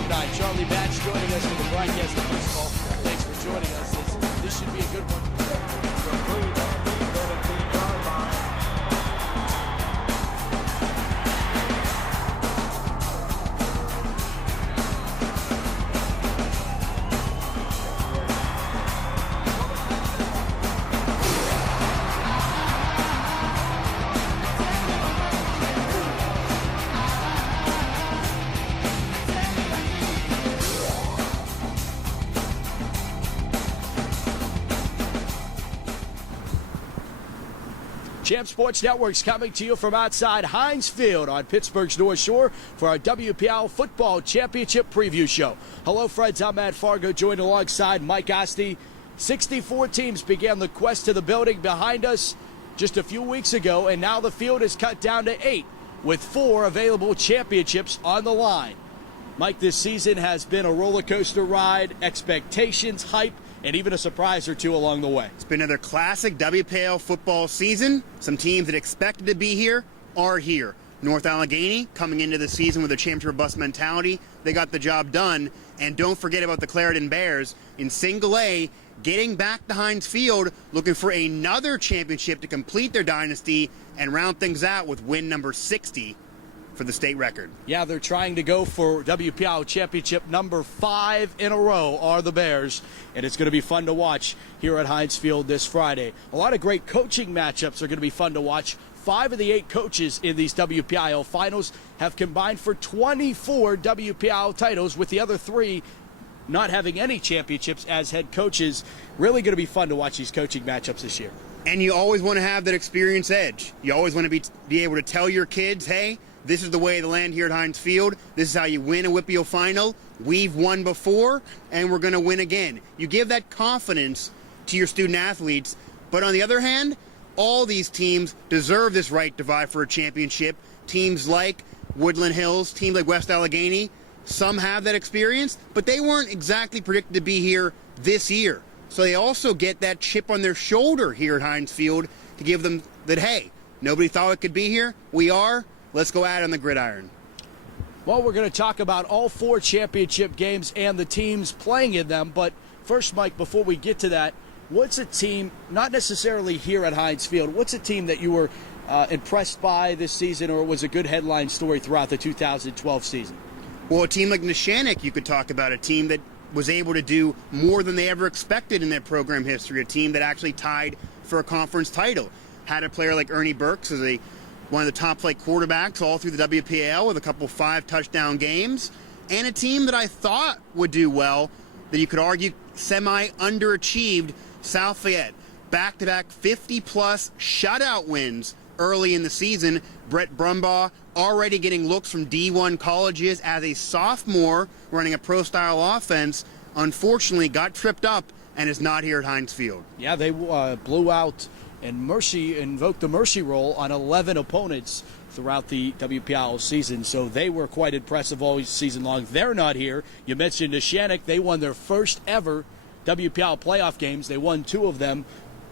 alumni. Charlie Batch joining us for the broadcast of baseball. Thanks for joining us. This should be a good one. Champ Sports Network's coming to you from outside Heinz Field on Pittsburgh's North Shore for our WPIAL Football Championship Preview Show. Hello, friends. I'm Matt Farago, joined alongside Mike Asti. 64 teams began the quest to the building behind us just a few weeks ago, and now the field is cut down to 8 with 4 available championships on the line. Mike, this season has been a roller coaster ride, expectations, hype, and even a surprise or two along the way. It's been another classic WPIAL football season. Some teams that expected to be here are here. North Allegheny coming into the season with a championship bus mentality. They got the job done. And don't forget about the Clarendon Bears in single A, getting back to Heinz Field, looking for another championship to complete their dynasty and round things out with win number 60 for the state record. Yeah, they're trying to go for WPIAL championship number 5 in a row are the Bears, and it's going to be fun to watch here at Heinz Field this Friday. A lot of great coaching matchups are going to be fun to watch. 5 of the 8 coaches in these WPIAL finals have combined for 24 WPIAL titles, with the other 3 not having any championships as head coaches. Really going to be fun to watch these coaching matchups this year. And you always want to have that experience edge. You always want to be able to tell your kids, hey, this is the way of the land here at Heinz Field. This is how you win a WPIAL final. We've won before, and we're going to win again. You give that confidence to your student athletes. But on the other hand, all these teams deserve this right to vie for a championship. Teams like Woodland Hills, teams like West Allegheny, some have that experience, but they weren't exactly predicted to be here this year. So they also get that chip on their shoulder here at Heinz Field to give them that, hey, nobody thought it could be here. We are. Let's go at it on the gridiron. Well, we're going to talk about all 4 championship games and the teams playing in them. But first, Mike, before we get to that, what's a team, not necessarily here at Heinz Field, what's a team that you were impressed by this season, or was a good headline story throughout the 2012 season? Well, a team like Neshannock, you could talk about, a team that was able to do more than they ever expected in their program history, a team that actually tied for a conference title. Had a player like Ernie Burks as one of the top-flight quarterbacks all through the WPIAL with a couple 5-touchdown games, and a team that I thought would do well, that you could argue semi-underachieved, South Fayette. Back-to-back 50-plus shutout wins early in the season. Brett Brumbaugh already getting looks from D1 colleges as a sophomore running a pro-style offense. Unfortunately, got tripped up and is not here at Heinz Field. Yeah, they blew out and invoked the mercy roll on 11 opponents throughout the WPIAL season, so they were quite impressive all season long. They're not here. You mentioned Neshannock. They won their first ever WPIAL playoff games. They won 2 of them,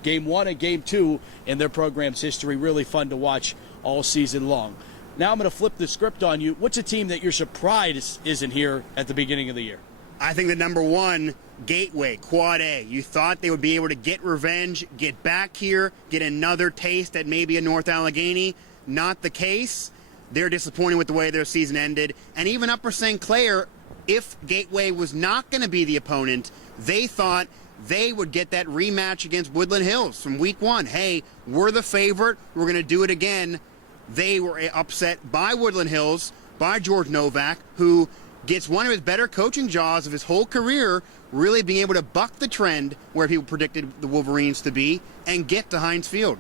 Game 1 and Game 2 in their program's history. Really fun to watch all season long. Now I'm going to flip the script on you. What's a team that you're surprised isn't here at the beginning of the year? I think the number 1, Gateway, Quad A. You thought they would be able to get revenge, get back here, get another taste at maybe a North Allegheny. Not the case. They're disappointed with the way their season ended. And even Upper St. Clair, if Gateway was not going to be the opponent, they thought they would get that rematch against Woodland Hills from week 1. Hey, we're the favorite. We're going to do it again. They were upset by Woodland Hills, by George Novak, who gets one of his better coaching jobs of his whole career, really being able to buck the trend where people predicted the Wolverines to be and get to Heinz Field.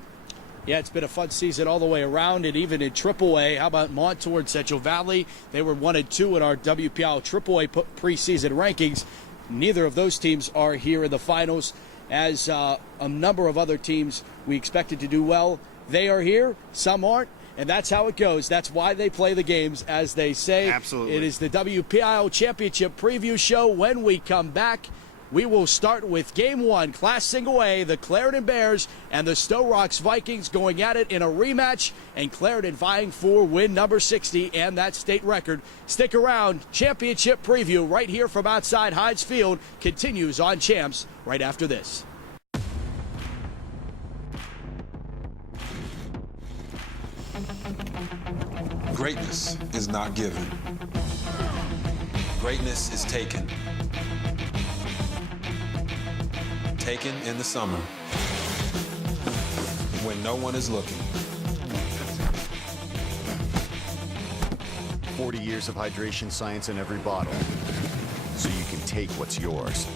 Yeah, it's been a fun season all the way around, and even in AAA. How about Montour and Central Valley? They were 1-2 in our WPIAL AAA preseason rankings. Neither of those teams are here in the finals, as a number of other teams we expected to do well. They are here, some aren't, and that's how it goes. That's why they play the games, as they say. Absolutely. It is the WPIAL Championship Preview Show. When we come back, We will start with Game 1, Class Single A, the Clarendon Bears and the Sto-Rox Vikings going at it in a rematch, and Clarendon vying for win number 60 and that state record. Stick around. Championship preview right here from outside Heinz Field continues on Champs right after this. Greatness is not given. Greatness is taken. Taken in the summer when no one is looking. 40 years of hydration science in every bottle, so you can take what's yours.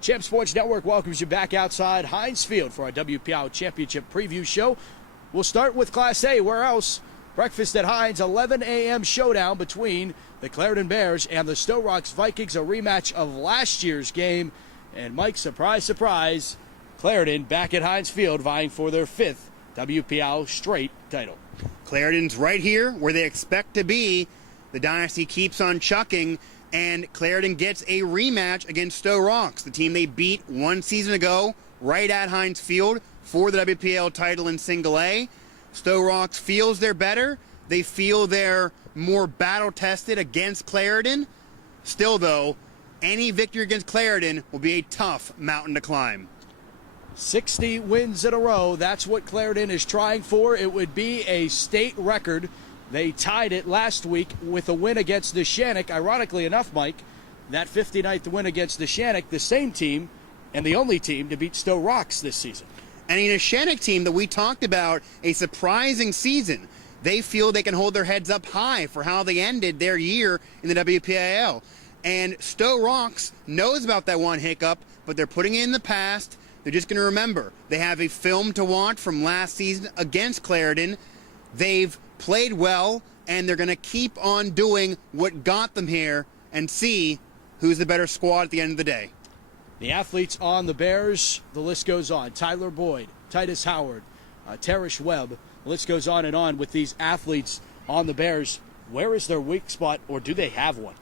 Champ Sports Network welcomes you back outside Heinz Field for our WPIAL Championship preview show. We'll start with Class A. Where else? Breakfast at Heinz, 11 a.m. showdown between the Clarendon Bears and the Sto-Rox Vikings, a rematch of last year's game. And Mike, surprise, surprise, Clarendon back at Heinz Field vying for their 5th WPIAL straight title. Clarendon's right here where they expect to be. The dynasty keeps on chucking, and Clarendon gets a rematch against Sto-Rox, the team they beat one season ago right at Heinz Field for the WPIAL title in Single A. Sto-Rox feels they're better. They feel they're more battle-tested against Clarendon. Still, though, any victory against Clarendon will be a tough mountain to climb. 60 wins in a row. That's what Clarendon is trying for. It would be a state record. They tied it last week with a win against the Shannock. Ironically enough, Mike, that 59th win against the Shannock, the same team and the only team to beat Sto-Rox this season. And in a Shannock team that we talked about, a surprising season, they feel they can hold their heads up high for how they ended their year in the WPIAL. And Sto-Rox knows about that one hiccup, but they're putting it in the past. They're just going to remember. They have a film to watch from last season against Clarendon. They've played well, and they're going to keep on doing what got them here and see who's the better squad at the end of the day. The athletes on the Bears, the list goes on. Tyler Boyd, Titus Howard, Tarish Webb. The list goes on and on with these athletes on the Bears. Where is their weak spot, or do they have one?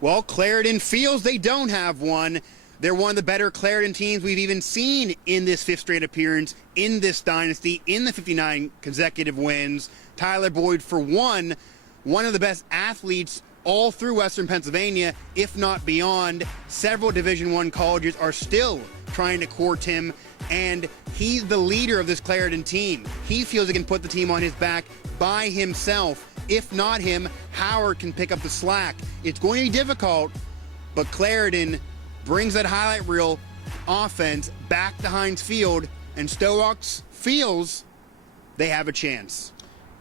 Well, Clarendon feels they don't have one. They're one of the better Clarendon teams we've even seen in this 5th straight appearance, in this dynasty, in the 59 consecutive wins. Tyler Boyd, for one of the best athletes all through Western Pennsylvania, if not beyond. Several Division I colleges are still trying to court him, and he's the leader of this Clarendon team. He feels he can put the team on his back by himself. If not him, Howard can pick up the slack. It's going to be difficult, but Clarendon brings that highlight reel offense back to Heinz Field, and Sto-Rox feels they have a chance.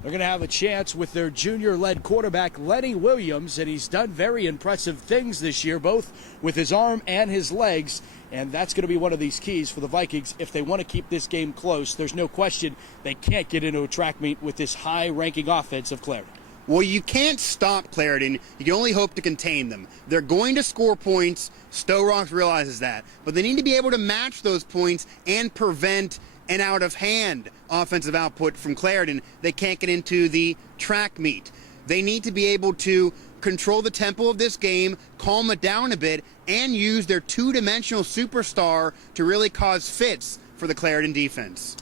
They're going to have a chance with their junior-led quarterback, Lenny Williams, and he's done very impressive things this year, both with his arm and his legs, and that's going to be one of these keys for the Vikings. If they want to keep this game close, there's no question they can't get into a track meet with this high-ranking offense of Clarendon. Well, you can't stop Clarendon. You can only hope to contain them. They're going to score points. Sto-Rox realizes that. But they need to be able to match those points and prevent an out-of-hand offensive output from Clarendon. They can't get into the track meet. They need to be able to control the tempo of this game, calm it down a bit, and use their two-dimensional superstar to really cause fits for the Clarendon defense.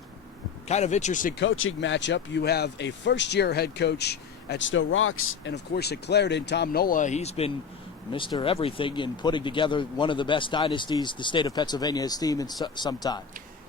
Kind of interesting coaching matchup. You have a first-year head coach at Sto-Rox, and of course at Clarendon, Tom Nola. He's been Mr. Everything in putting together one of the best dynasties the state of Pennsylvania has seen in some time.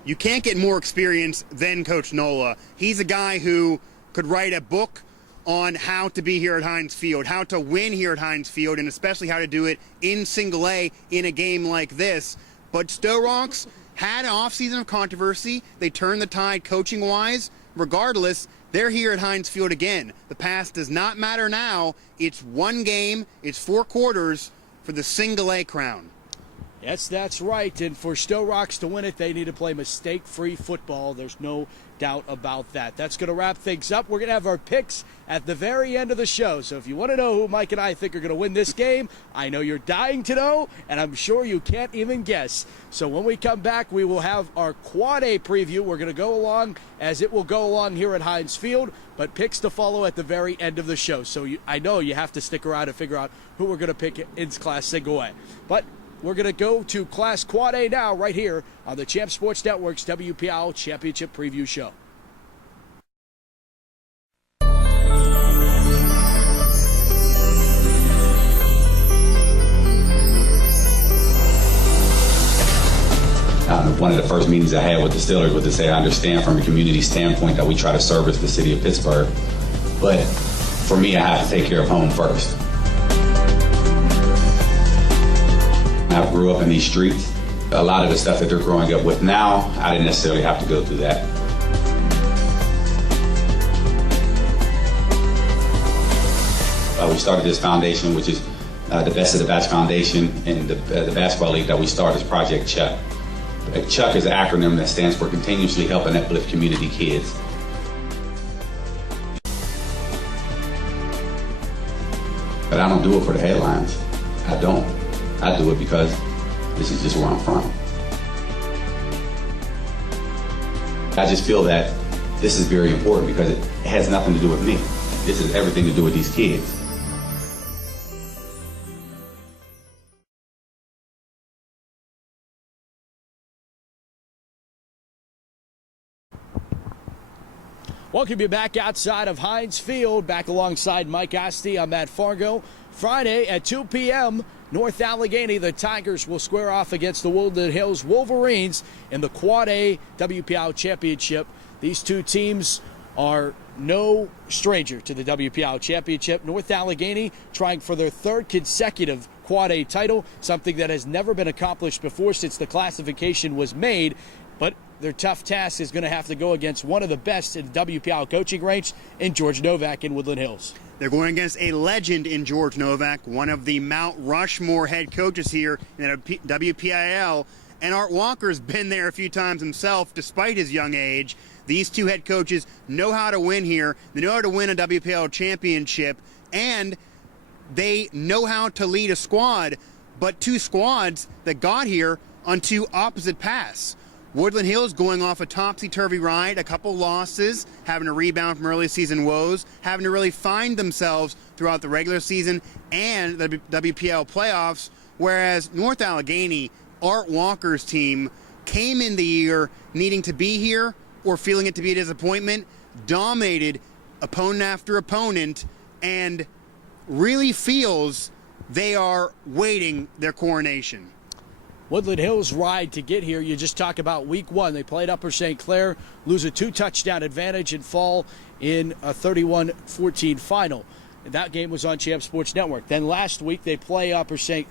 You can't get more experience than Coach Nola. He's a guy who could write a book on how to be here at Heinz Field, how to win here at Heinz Field, and especially how to do it in Single A in a game like this. But Sto-Rox had an offseason of controversy. They turned the tide coaching-wise. Regardless, they're here at Heinz Field again. The past does not matter now. It's one game. It's 4 quarters for the Single A crown. Yes, that's right. And for Sto-Rox to win it, they need to play mistake-free football. There's no doubt about that. That's going to wrap things up. We're going to have our picks at the very end of the show. So if you want to know who Mike and I think are going to win this game, I know you're dying to know, and I'm sure you can't even guess. So when we come back, we will have our Quad A preview. We're going to go along as it will go along here at Heinz Field, but picks to follow at the very end of the show. So I know you have to stick around and figure out who we're going to pick in Class Single A. But we're going to go to Class Quad A now right here on the Champ Sports Network's WPIAL Championship Preview Show. One of the first meetings I had with the Steelers was to say I understand from a community standpoint that we try to service the city of Pittsburgh, but for me, I have to take care of home first. I grew up in these streets. A lot of the stuff that they're growing up with now, I didn't necessarily have to go through that. We started this foundation, which is the Best of the Batch Foundation, and the basketball league that we started is Project Chuck. Chuck is an acronym that stands for Continuously Help and Uplift Community Kids. But I don't do it for the headlines. I don't. I do it because this is just where I'm from. I just feel that this is very important because it has nothing to do with me. This has everything to do with these kids. Welcome you back outside of Heinz Field, back alongside Mike Asti. I'm Matt Fargo. Friday at 2 p.m., North Allegheny, the Tigers will square off against the Woodland Hills Wolverines in the Quad A WPIAL Championship. These two teams are no stranger to the WPIAL Championship. North Allegheny trying for their third consecutive Quad A title, something that has never been accomplished before since the classification was made. But their tough task is going to have to go against one of the best in the WPIAL coaching ranks in George Novak in Woodland Hills. They're going against a legend in George Novak, one of the Mount Rushmore head coaches here in the WPIAL. And Art Walker's been there a few times himself, despite his young age. These two head coaches know how to win here. They know how to win a WPIAL championship, and they know how to lead a squad, but two squads that got here on two opposite paths. Woodland Hills going off a topsy-turvy ride, a couple losses, having to rebound from early season woes, having to really find themselves throughout the regular season and the WPIAL playoffs, whereas North Allegheny, Art Walker's team, came in the year needing to be here or feeling it to be a disappointment, dominated opponent after opponent, and really feels they are waiting their coronation. Woodland Hills ride to get here. You just talk about week one. They played Upper St. Clair, lose a 2-touchdown advantage, and fall in a 31-14 final. And that game was on Champ Sports Network. Then last week they play Upper St.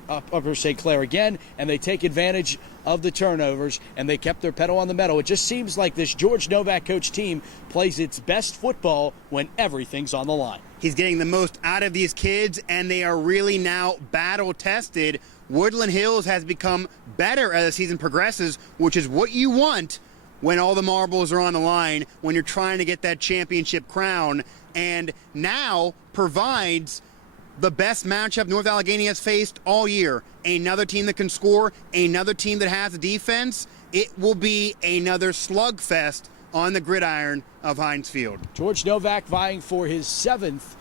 Clair again, and they take advantage of the turnovers, and they kept their pedal on the metal. It just seems like this George Novak coach team plays its best football when everything's on the line. He's getting the most out of these kids, and they are really now battle-tested. Woodland Hills has become better as the season progresses, which is what you want when all the marbles are on the line, when you're trying to get that championship crown, and now provides the best matchup North Allegheny has faced all year. Another team that can score, another team that has a defense. It will be another slugfest on the gridiron of Heinz Field. George Novak vying for his 7th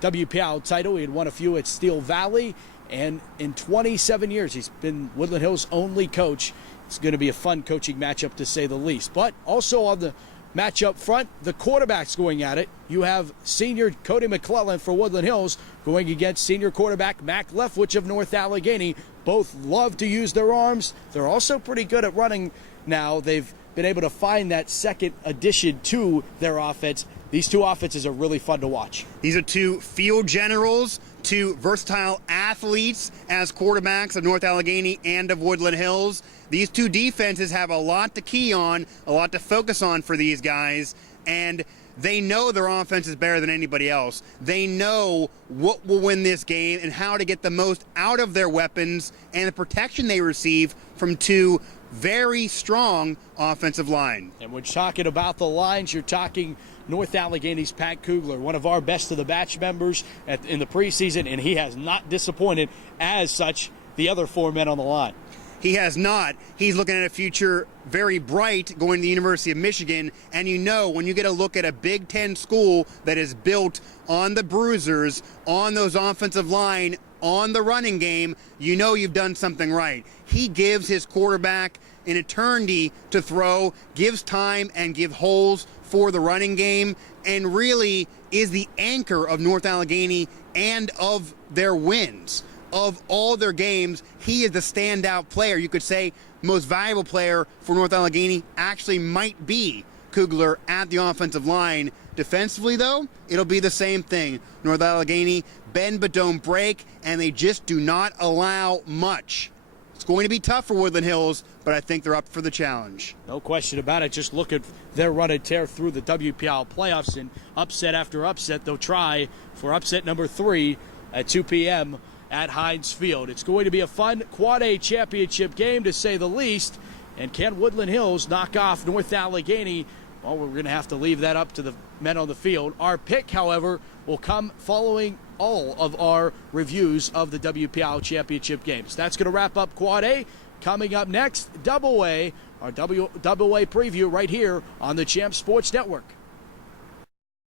WPIAL title. He had won a few at Steel Valley, and in 27 years, he's been Woodland Hills' only coach. It's going to be a fun coaching matchup, to say the least. But also on the matchup front, the quarterbacks going at it. You have senior Cody McClellan for Woodland Hills going against senior quarterback Mac Leftwich of North Allegheny. Both love to use their arms. They're also pretty good at running now. They've been able to find that second addition to their offense. These two offenses are really fun to watch. These are two field generals, two versatile athletes as quarterbacks of North Allegheny and of Woodland Hills. These two defenses have a lot to key on, a lot to focus on for these guys, and they know their offense is better than anybody else. They know what will win this game and how to get the most out of their weapons and the protection they receive from two very strong offensive line. And when talking about the lines, you're talking North Allegheny's Pat Kugler, one of our best of the batch members in the preseason, and he has not disappointed as such the other four men on the line. He has not. He's looking at a future very bright going to the University of Michigan. And you know, when you get a look at a Big Ten school that is built on the bruisers, on those offensive line, on the running game, you know you've done something right. He gives his quarterback an eternity to throw, gives time and give holes for the running game, and really is the anchor of North Allegheny and of their wins. Of all their games, he is the standout player. You could say most valuable player for North Allegheny actually might be Kugler at the offensive line. Defensively, though, it'll be the same thing. North Allegheny bend but don't break, and they just do not allow much. It's going to be tough for Woodland Hills, but I think they're up for the challenge. No question about it. Just look at their run and tear through the WPIAL playoffs, and upset after upset, they'll try for upset number 3 at 2 p.m. at Heinz Field. It's going to be a fun Quad A championship game, to say the least. And can Woodland Hills knock off North Allegheny? Well, we're going to have to leave that up to the men on the field. Our pick, however, will come following all of our reviews of the WPIAL championship games. That's going to wrap up Quad A. Coming up next, Double A, our Double A preview right here on the Champ Sports Network.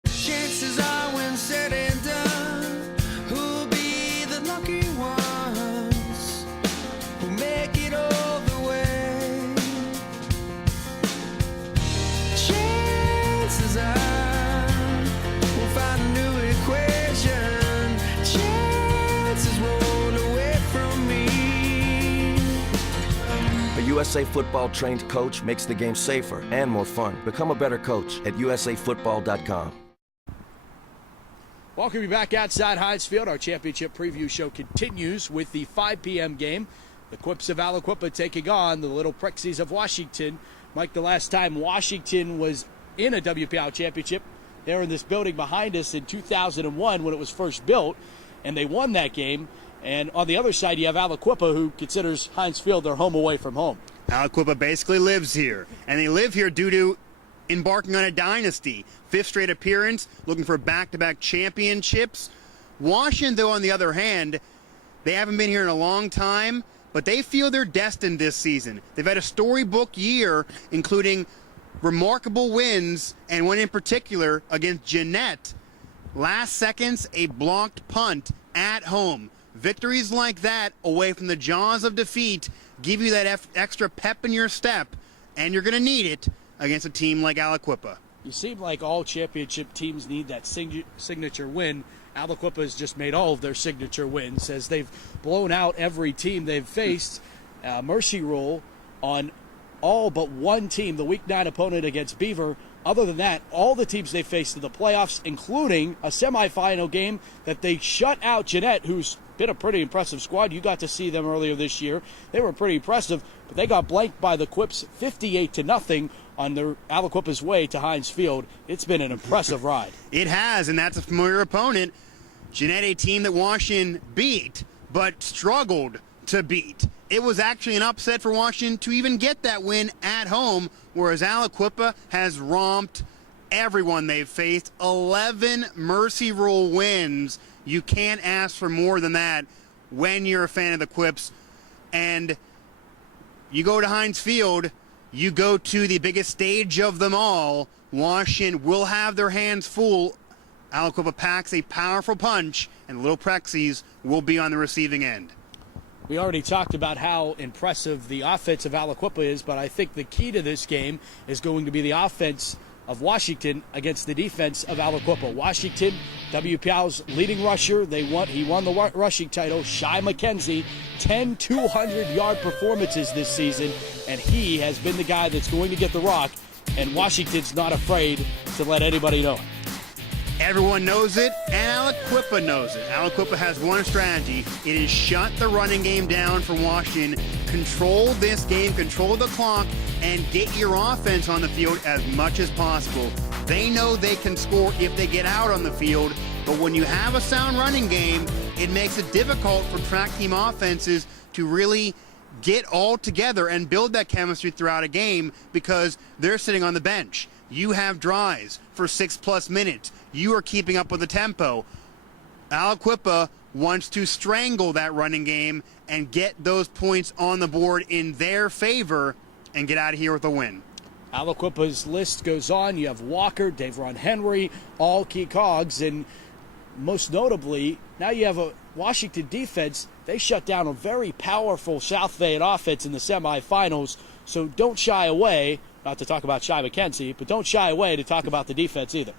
Chances are when said and done, who'll be the lucky ones who make it all the way? Chances are we'll find a new equation. Chances roll away from me. A USA Football trained coach makes the game safer and more fun. Become a better coach at usafootball.com. Welcome you back outside Heinz Field. Our championship preview show continues with the 5 p.m. game. The Quips of Aliquippa taking on the Little Prexies of Washington. Mike, the last time Washington was in a WPIAL championship, they were in this building behind us in 2001 when it was first built, and they won that game. And on the other side, you have Aliquippa, who considers Heinz Field their home away from home. Aliquippa basically lives here, and they live here due to embarking on a dynasty. 5th straight appearance, looking for back-to-back championships. Washington, though, on the other hand, they haven't been here in a long time, but they feel they're destined this season. They've had a storybook year, including remarkable wins, and one in particular against Jeanette. Last seconds, a blocked punt at home. Victories like that, away from the jaws of defeat, give you that extra pep in your step, and you're going to need it against a team like Aliquippa. You seem like all championship teams need that signature win. Aliquippa has just made all of their signature wins as they've blown out every team they've faced. Mercy rule on all but one team, the Week 9 opponent against Beaver. Other than that, all the teams they faced in the playoffs, including a semifinal game that they shut out Jeanette, who's been a pretty impressive squad. You got to see them earlier this year. They were pretty impressive, but they got blanked by the Quips 58-0 on their Aliquippa's way to Heinz Field. It's been an impressive ride. It has, and that's a familiar opponent. Jeanette, a team that Washington beat, but struggled to beat. It was actually an upset for Washington to even get that win at home, whereas Aliquippa has romped everyone they've faced. 11 Mercy Rule wins. You can't ask for more than that when you're a fan of the Quips. And you go to Heinz Field, you go to the biggest stage of them all. Washington will have their hands full. Aliquippa packs a powerful punch, and Little Prexies will be on the receiving end. We already talked about how impressive the offense of Aliquippa is, but I think the key to this game is going to be the offense of Washington against the defense of Aliquippa. Washington, WPIAL's leading rusher, he won the rushing title. Shy McKenzie, 10 200-yard performances this season, and he has been the guy that's going to get the rock, and Washington's not afraid to let anybody know it. Everyone knows it, and Aliquippa knows it. Aliquippa has one strategy. It is shut the running game down for Washington, control this game, control the clock, and get your offense on the field as much as possible. They know they can score if they get out on the field, but when you have a sound running game, it makes it difficult for track team offenses to really get all together and build that chemistry throughout a game because they're sitting on the bench. You have drives for 6+ minutes. You are keeping up with the tempo. Aliquippa wants to strangle that running game and get those points on the board in their favor and get out of here with a win. Aliquippa's list goes on. You have Walker, Davron Henry, all key cogs, and most notably, now you have a Washington defense. They shut down a very powerful South Fayette offense in the semifinals, so don't shy away, not to talk about Shy McKenzie, but don't shy away to talk about the defense either.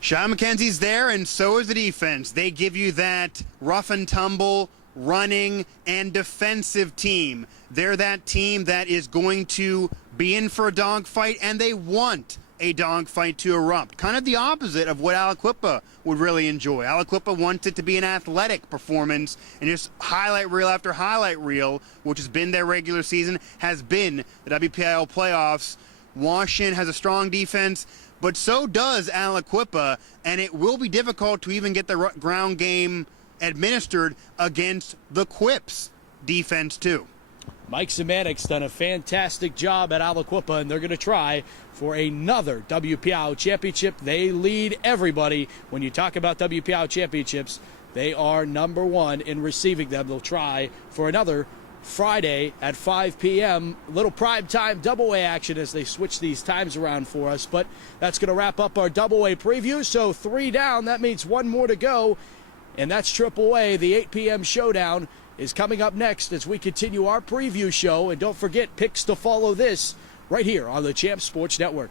Shy McKenzie's there, and so is the defense. They give you that rough and tumble, running, and defensive team. They're that team that is going to be in for a dogfight, and they want a dogfight to erupt. Kind of the opposite of what Aliquippa would really enjoy. Aliquippa wants it to be an athletic performance, and just highlight reel after highlight reel, which has been their regular season, has been the WPIAL playoffs. Washington has a strong defense, but so does Aliquippa, and it will be difficult to even get the ground game administered against the Quips defense too. Mike Semanic's done a fantastic job at Aliquippa, and they're going to try for another WPIAL championship. They lead everybody. When you talk about WPIAL championships, they are number one in receiving them. They'll try for another Friday at 5 p.m. Little prime time double-A action as they switch these times around for us. But that's going to wrap up our double-A preview. So 3 down, that means 1 more to go. And that's triple-A. The 8 p.m. showdown is coming up next as we continue our preview show. And don't forget, picks to follow this right here on the Champ Sports Network.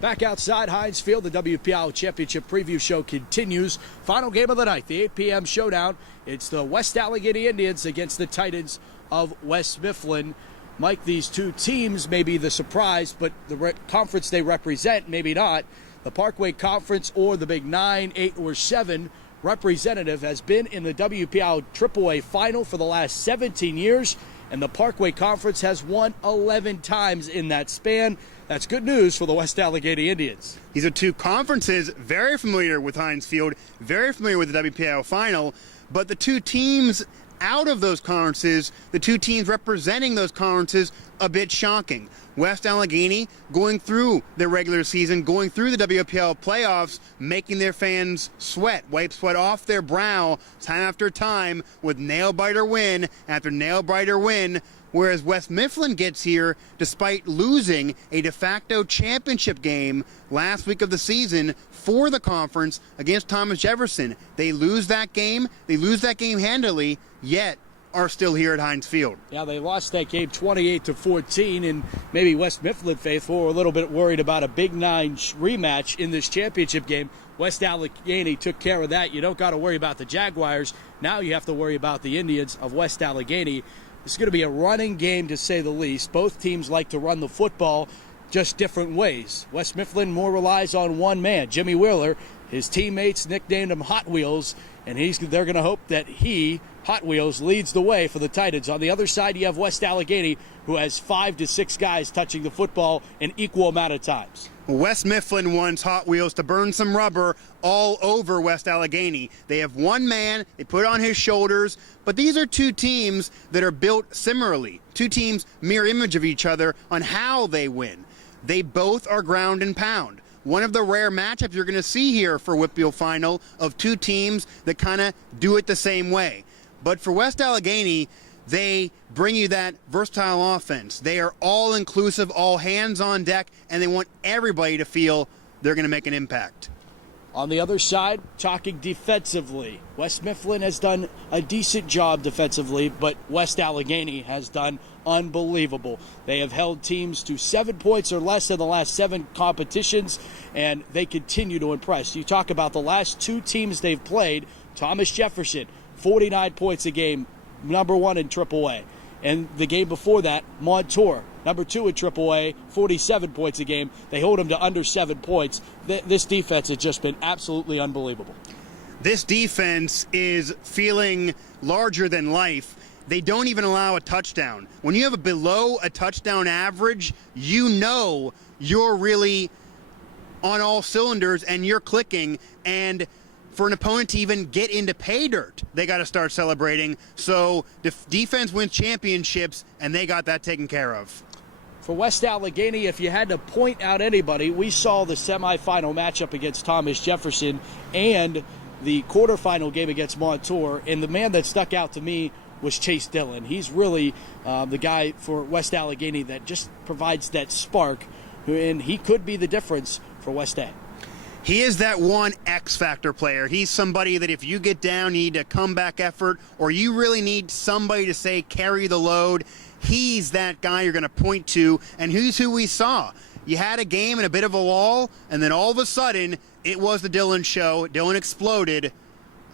Back outside Heinz Field, the WPIAL Championship Preview Show continues. Final game of the night, the 8 p.m. showdown. It's the West Allegheny Indians against the Titans of West Mifflin. Mike, these two teams may be the surprise, but the conference they represent, maybe not. The Parkway Conference or the Big 9, 8, or 7 representative has been in the WPIAL AAA Final for the last 17 years, and the Parkway Conference has won 11 times in that span. That's good news for the West Allegheny Indians. These are two conferences very familiar with Heinz Field, very familiar with the WPIAL Final, but the two teams out of those conferences, the two teams representing those conferences, a bit shocking. West Allegheny going through their regular season, going through the WPIAL playoffs, making their fans sweat, wipe sweat off their brow time after time with nail-biter win after nail-biter win. Whereas West Mifflin gets here despite losing a de facto championship game last week of the season for the conference against Thomas Jefferson. They lose that game. They lose that game handily, yet are still here at Heinz Field. Yeah, they lost that game 28-14, and maybe West Mifflin faithful were a little bit worried about a Big 9 rematch in this championship game. West Allegheny took care of that. You don't got to worry about the Jaguars. Now you have to worry about the Indians of West Allegheny. It's going to be a running game, to say the least. Both teams like to run the football, just different ways. West Mifflin more relies on one man, Jimmy Wheeler. His teammates nicknamed him Hot Wheels, and they're going to hope that Hot Wheels, leads the way for the Titans. On the other side, you have West Allegheny, who has 5 to 6 guys touching the football an equal amount of times. West Mifflin wants Hot Wheels to burn some rubber all over West Allegheny. They have one man, they put it on his shoulders, but these are two teams that are built similarly. Two teams mirror image of each other on how they win. They both are ground and pound. One of the rare matchups you're going to see here for WPIAL Final of two teams that kind of do it the same way. But for West Allegheny, they bring you that versatile offense. They are all-inclusive, all hands on deck, and they want everybody to feel they're going to make an impact. On the other side, talking defensively, West Mifflin has done a decent job defensively, but West Allegheny has done unbelievable. They have held teams to 7 points or less in the last 7 competitions, and they continue to impress. You talk about the last 2 teams they've played, Thomas Jefferson, 49 points a game, number 1 in AAA. And the game before that, Montour, number 2 in AAA, 47 points a game. They hold them to under 7 points. This defense has just been absolutely unbelievable. This defense is feeling larger than life. They don't even allow a touchdown. When you have a below a touchdown average, you know you're really on all cylinders and you're clicking. And for an opponent to even get into pay dirt, they got to start celebrating. So defense wins championships, and they got that taken care of. For West Allegheny, if you had to point out anybody, we saw the semifinal matchup against Thomas Jefferson and the quarterfinal game against Montour, and the man that stuck out to me was Chase Dillon. He's really the guy for West Allegheny that just provides that spark, and he could be the difference for West A. He is that one X-factor player. He's somebody that if you get down, you need a comeback effort, or you really need somebody to say carry the load. He's that guy you're going to point to, and who's who we saw. You had a game and a bit of a lull, and then all of a sudden, it was the Dillon show. Dillon exploded,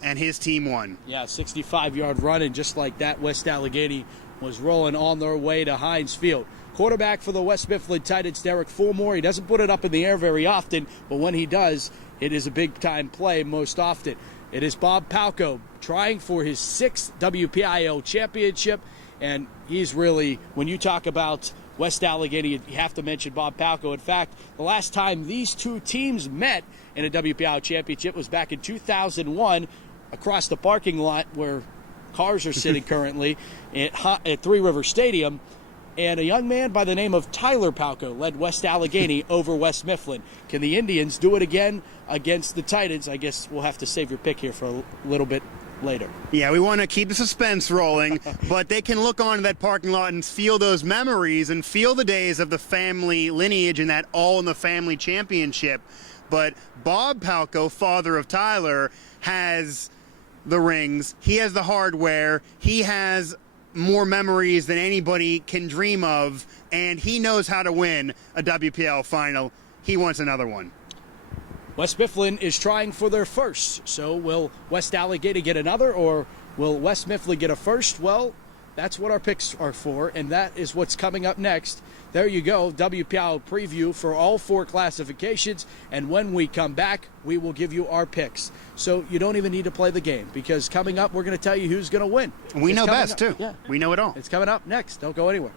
and his team won. Yeah, 65-yard run, and just like that, West Allegheny was rolling on their way to Heinz Field. Quarterback for the West Mifflin Titans, Derek Fulmore. He doesn't put it up in the air very often, but when he does, it is a big-time play most often. It is Bob Palco trying for his 6th WPIAL championship, and he's really, when you talk about West Allegheny, you have to mention Bob Palco. In fact, the last time these two teams met in a WPIAL championship was back in 2001 across the parking lot where cars are sitting currently at Three River Stadium. And a young man by the name of Tyler Palco led West Allegheny over West Mifflin. Can the Indians do it again against the Titans? I guess we'll have to save your pick here for a little bit later. Yeah, we want to keep the suspense rolling, but they can look onto that parking lot and feel those memories and feel the days of the family lineage and that all in the family championship. But Bob Palco, father of Tyler, has the rings. He has the hardware. He has more memories than anybody can dream of, and he knows how to win a WPL final. He wants another one. West Mifflin is trying for their first. So will West Allegheny get another, or will West Mifflin get a first? Well, that's what our picks are for, and that is what's coming up next. There you go, WPIAL preview for all 4 classifications, and when we come back, we will give you our picks. So you don't even need to play the game, because coming up, we're going to tell you who's going to win. We know best, up. too. Yeah. We know it all. It's coming up next. Don't go anywhere.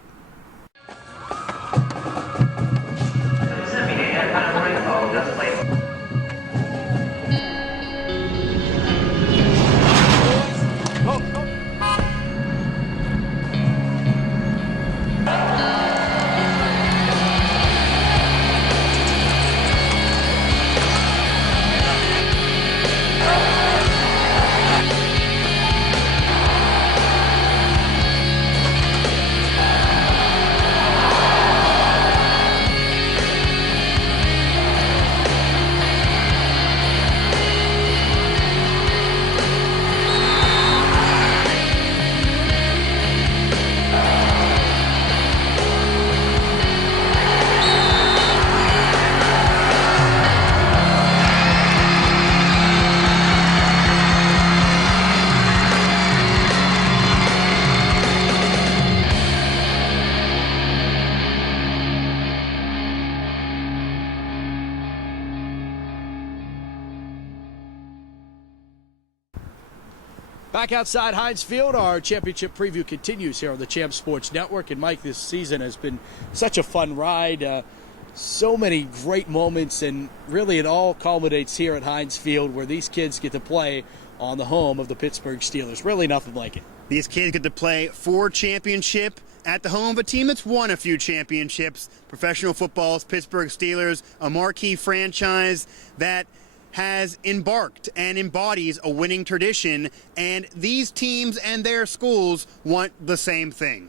Back outside Heinz Field, our championship preview continues here on the Champ Sports Network. And Mike, this season has been such a fun ride. So many great moments, and really it all culminates here at Heinz Field, where these kids get to play on the home of the Pittsburgh Steelers. Really nothing like it. These kids get to play for championship at the home of a team that's won a few championships. Professional football's Pittsburgh Steelers, a marquee franchise that has embarked and embodies a winning tradition, and these teams and their schools want the same thing.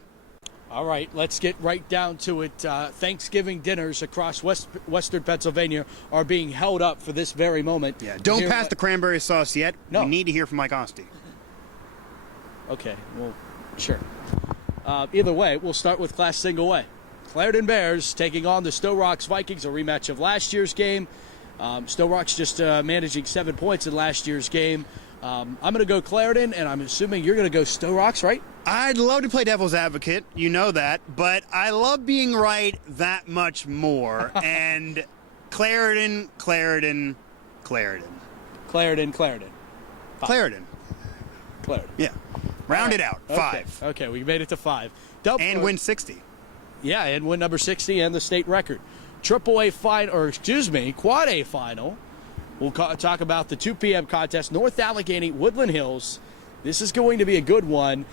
All right, let's get right down to it. Thanksgiving dinners across Western Pennsylvania are being held up for this very moment. Yeah, don't pass the cranberry sauce yet. No. We need to hear from Mike Asti. Okay, well, sure. Either way, we'll start with Class Single A. Clarendon Bears taking on the Sto-Rox Vikings, a rematch of last year's game. Sto-Rox just managing 7 points in last year's game. I'm going to go Clarendon, and I'm assuming you're going to go Sto-Rox, right? I'd love to play devil's advocate, you know that, but I love being right that much more. And Clarendon. Clarendon. Yeah. Round it out. Okay. 5. Okay, we made it to 5. And win 60. Yeah, and win number 60 and the state record. Quad A final. We'll talk about the 2 p.m. contest, North Allegheny, Woodland Hills. This is going to be a good one.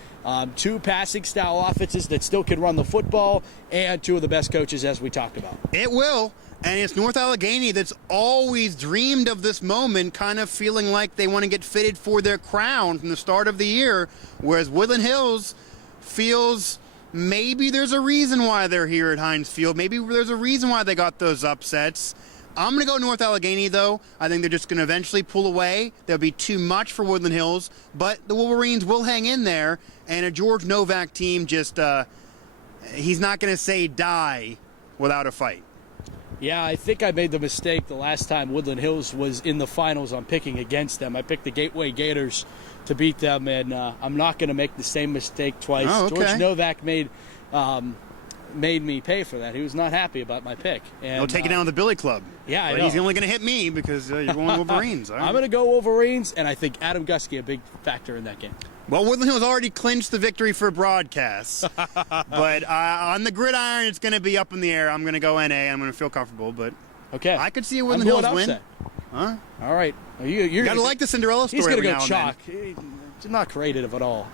2 passing-style offenses that still can run the football, and 2 of the best coaches, as we talked about. It will. And it's North Allegheny that's always dreamed of this moment, kind of feeling like they want to get fitted for their crown from the start of the year, whereas Woodland Hills feels maybe there's a reason why they're here at Heinz Field. Maybe there's a reason why they got those upsets. I'm going to go North Allegheny, though. I think they're just going to eventually pull away. There'll be too much for Woodland Hills, but the Wolverines will hang in there, and a George Novak team just, he's not going to say die without a fight. Yeah, I think I made the mistake the last time Woodland Hills was in the finals on picking against them. I picked the Gateway Gators to beat them, and I'm not going to make the same mistake twice. Oh, okay. George Novak made me pay for that. He was not happy about my pick. And He'll take it down with the Billy Club. Yeah, I but know. He's only going to hit me because you're going Wolverines. All right. I'm going to go Wolverines, and I think Adam Gusky a big factor in that game. Well, Woodland Hills already clinched the victory for broadcasts. But on the gridiron, it's going to be up in the air. I'm going to go NA. I'm going to feel comfortable, but Okay. I could see a Woodland Hills win. Upset. Huh? All right. You're got to like the Cinderella story. He's going to every go now and chalk. He's not creative at all.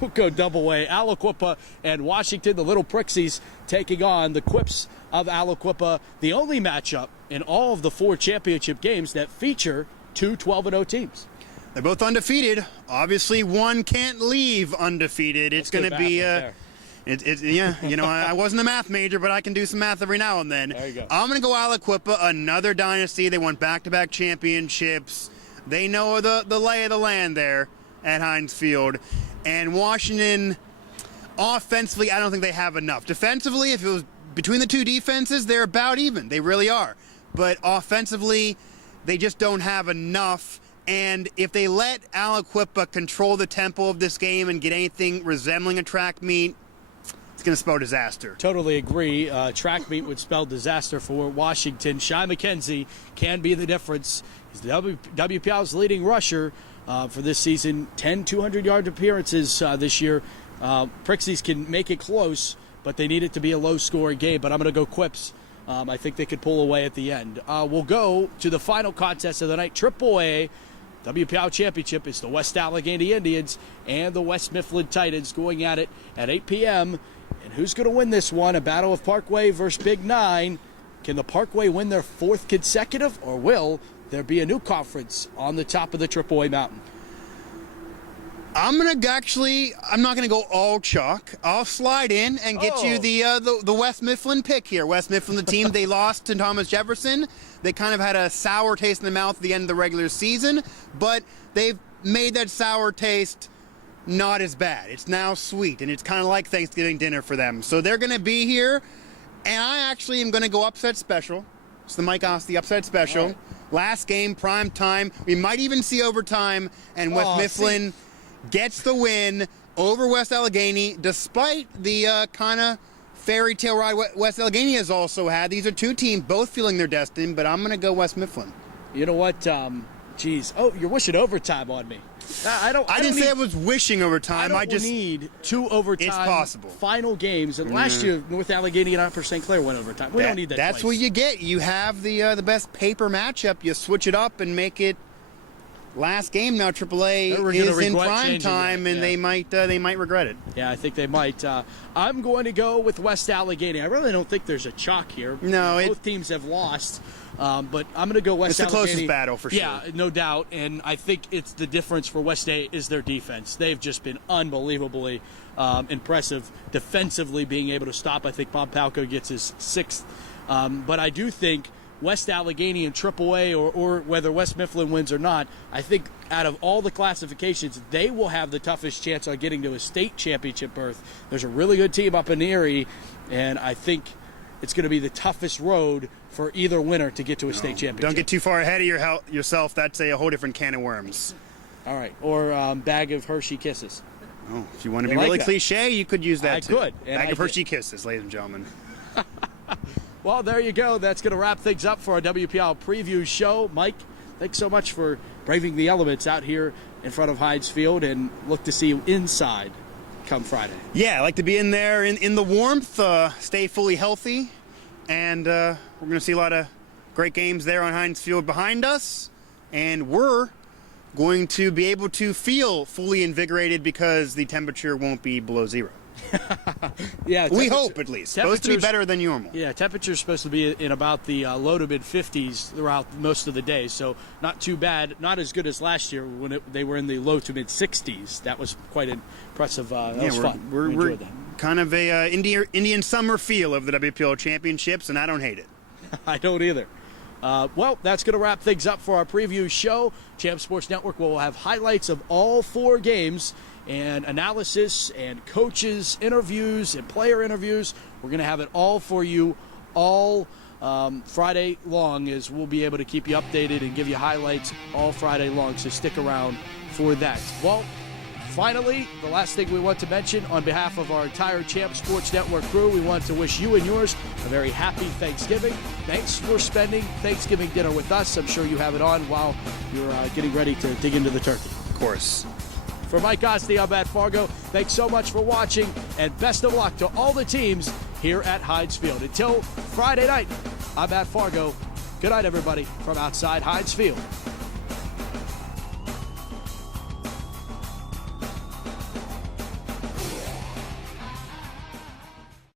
We'll go double A. Aliquippa and Washington, the Little Prixies, taking on the Quips of Aliquippa, the only matchup in all of the 4 championship games that feature 2 12-0 teams. They're both undefeated. Obviously, one can't leave undefeated. It's going to be yeah. You know, I wasn't a math major, but I can do some math every now and then. There you go. I'm going to go Aliquippa, another dynasty. They won back-to-back championships. They know the lay of the land there at Heinz Field. And Washington, offensively, I don't think they have enough. Defensively, if it was between the 2 defenses, they're about even. They really are. But offensively, they just don't have enough. And if they let Aliquippa control the tempo of this game and get anything resembling a track meet, it's going to spell disaster. Totally agree. Track meet would spell disaster for Washington. Shy McKenzie can be the difference. He's the WPIAL's leading rusher for this season. 10 200-yard appearances this year. Prixies can make it close, but they need it to be a low-scoring game. But I'm going to go Quips. I think they could pull away at the end. We'll go to the final contest of the night. AAA WPIAL Championship is the West Allegheny Indians and the West Mifflin Titans going at it at 8 p.m. And who's going to win this one? A battle of Parkway versus Big 9. Can the Parkway win their 4th consecutive, or will there be a new conference on the top of the AAA mountain? I'm not going to go all chalk. I'll slide in and get you the West Mifflin pick here. West Mifflin, the team, they lost to Thomas Jefferson. They kind of had a sour taste in the mouth at the end of the regular season, but they've made that sour taste not as bad. It's now sweet, and it's kind of like Thanksgiving dinner for them. So they're going to be here, and I actually am going to go upset special. It's the Mike Asti upset special. Right. Last game, prime time. We might even see overtime, and West Mifflin gets the win over West Allegheny, despite the kind of fairy tale ride West Allegheny has also had. These are 2 teams both feeling their destiny, but I'm going to go West Mifflin. You know what? You're wishing overtime on me. I didn't say I was wishing overtime. I just need 2 overtime. It's possible. Final games. And last year, North Allegheny and Upper St. Clair went overtime. We don't need that. That's what you get. You have the best paper matchup. You switch it up and make it last game. Now AAA is in prime time, and they might regret it. Yeah, I think they might. I'm going to go with West Allegheny. I really don't think there's a chalk here. No, both teams have lost. But I'm going to go West Allegheny. It's the closest battle for sure. Yeah, no doubt. And I think it's the difference for West A is their defense. They've just been unbelievably impressive defensively, being able to stop. I think Bob Palco gets his 6th. But I do think West Allegheny and AAA, or whether West Mifflin wins or not, I think out of all the classifications, they will have the toughest chance on getting to a state championship berth. There's a really good team up in Erie, and I think it's going to be the toughest road for either winner to get to a state championship. Don't get too far ahead of yourself. That's a whole different can of worms. All right. Or bag of Hershey Kisses. Oh, if you want to be like really that. cliche, you could use that I too. could, and Bag I of did. Hershey Kisses, ladies and gentlemen. Well, there you go. That's going to wrap things up for our WPIAL preview show. Mike, thanks so much for braving the elements out here in front of Heinz Field, and look to see you inside come Friday. Yeah, I like to be in there in the warmth, stay fully healthy, and we're going to see a lot of great games there on Heinz Field behind us, and we're going to be able to feel fully invigorated because the temperature won't be below zero. Yeah, We hope, at least. Supposed to be better than normal. Yeah, temperature's supposed to be in about the low to mid 50s throughout most of the day, so not too bad. Not as good as last year when they were in the low to mid 60s. That was quite impressive. That was fun. We're enjoyed that. kind of a Indian summer feel of the WPIAL Championships, and I don't hate it. I don't either. Well, that's going to wrap things up for our preview show. Champ Sports Network will have highlights of all 4 games and analysis and coaches interviews and player interviews. We're going to have it all for you all Friday long, as we'll be able to keep you updated and give you highlights all Friday long, so stick around for that. Well, finally, the last thing we want to mention on behalf of our entire Champ Sports Network crew, we want to wish you and yours a very happy Thanksgiving. Thanks for spending Thanksgiving dinner with us. I'm sure you have it on while you're getting ready to dig into the turkey. Of course. For Mike Asti, I'm Matt Fargo. Thanks so much for watching, and best of luck to all the teams here at Heinz Field. Until Friday night, I'm Matt Fargo. Good night, everybody, from outside Heinz Field.